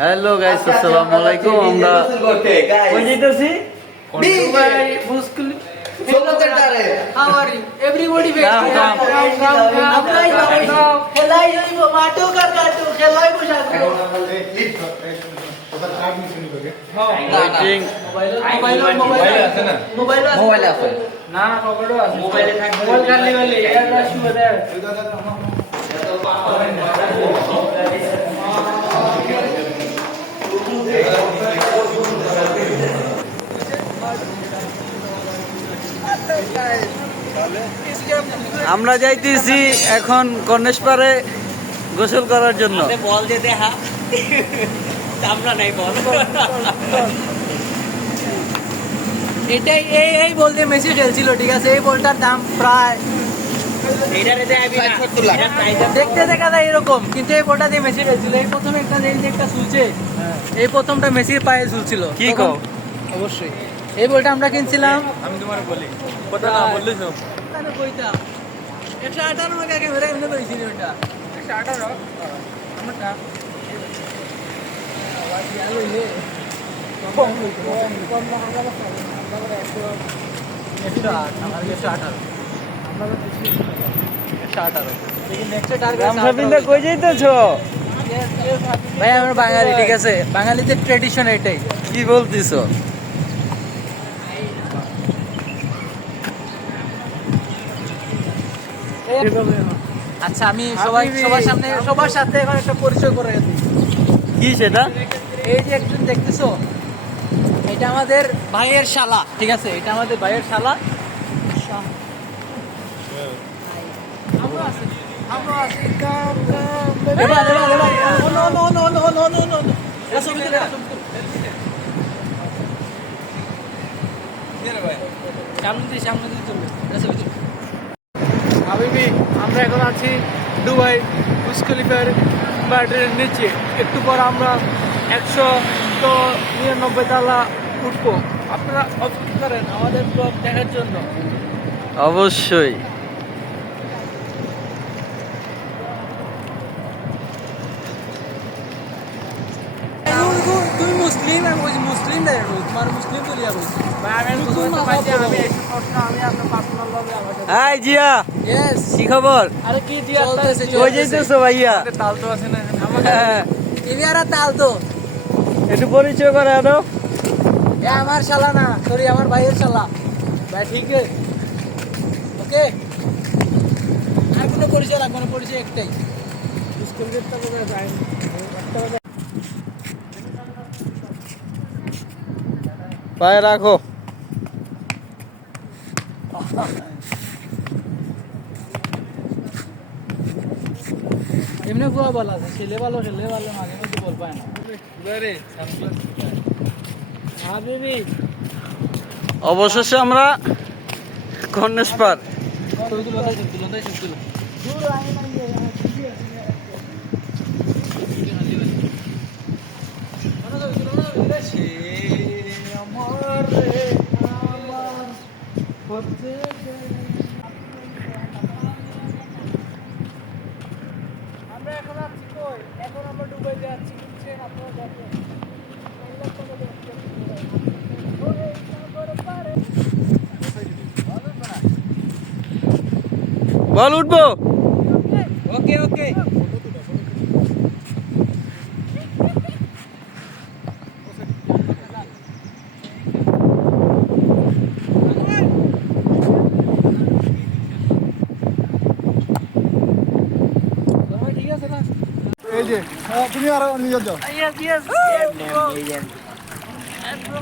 Hello guys, আসসালামু আলাইকুম। আমরা কই যাইতাছি? Dubai বুসকুলি। How are you? Everybody wait. Come. খেলাই হইব মাটো কার কাটো খেলাই বসাতো ওয়েটিং। মোবাইল আছে না পকেটও আছে। মোবাইলে থাকবে। মোবাইল খালি বলে এটা শুয়ে দেয়। আমরা যাইতেছি এখন কর্নেশপাড়ে গোসল করার জন্য। বল দিতে আমরা নাই বল এটাই এই বল দিয়ে মেসি খেলছিল, ঠিক আছে? এই বলটার দাম প্রায় দেখতে দেখা যায় এরকম, কিন্তু এই বলটা দিয়ে মেসি খেলছিল। এই প্রথমে একটা ঝুলছে, এই প্রথমটা মেসির পায়ে ঝুলছিল। কি কও? অবশ্যই এই বলটা আমরা কিনছিলাম। আমি তোমার বলি কথা না বললে সব কইতাম 158 টাকা করে এমনি কইছিল ওটা 118 আমারটা আওয়াজ ইয়া হইলে কম মহঙ্গা বসা আমরা 118 আমরা 118 लेकिन नेक्स्ट टारगेट রামসাবিন্দা কই যাইতেছো? ভাই আমরা বাঙালি, ঠিক আছে? বাঙালিদের ট্র্যাডিশন এটাই। কি বলতিছো? আচ্ছা, আমি সবার সাথে এখন একটা পরিচয় করে দিই। কি সেটা? এই যে একজন দেখতেছো, এটা আমাদের ভাইয়ের শালা, ঠিক আছে? এটা আমাদের ভাইয়ের শালা। আমরা আছি কাম সামনে চলবে। হাবিবি, আমরা এখন আছি দুবাই বুর্জ খলিফার বাড়ির নিচে। একটু পর আমরা 199 তলা উঠবো। আপনারা অপেক্ষা করেন আমাদের ব্লগ দেখার জন্য। অবশ্যই। তুই মুসলিম, আমি বলছি মুসলিম না, তোমার মুসলিম তো লিয়া বলছি। Hi Zia, yes. কি খবর? আরে কি দিয়া কই যাইতেছো ভাইয়া? তাল তো আছে না ইবিয়ারা তাল তো। একটু পরিচয় করে আনো। এ আমার শালা না, সরি আমার ভাইয়ের শালা। ভাই ঠিক আছে, ওকে? আর কোনো পরিচয় লাগবে না, পরিচয় একটাই। স্কুল গেটটা কোথায় যায়? পায়ে রাখো। এমনি বুয়া বলা আছে, ছেলে ভালো মাঝে মধ্যে বল পায় না। হাবিবি, অবশেষে আমরা কর্নেশপাড়। আমরা এখন আছি কই? এখন আমরা দুবাই যাচ্ছি, বুঝছেন? আপনারা দেখেন বল উঠবো। ওকে ওকে। ঠিক আছে না? এই যে তুমি আরো নিয়ে যাও। Yes, yes, yes, bro. Yes, bro.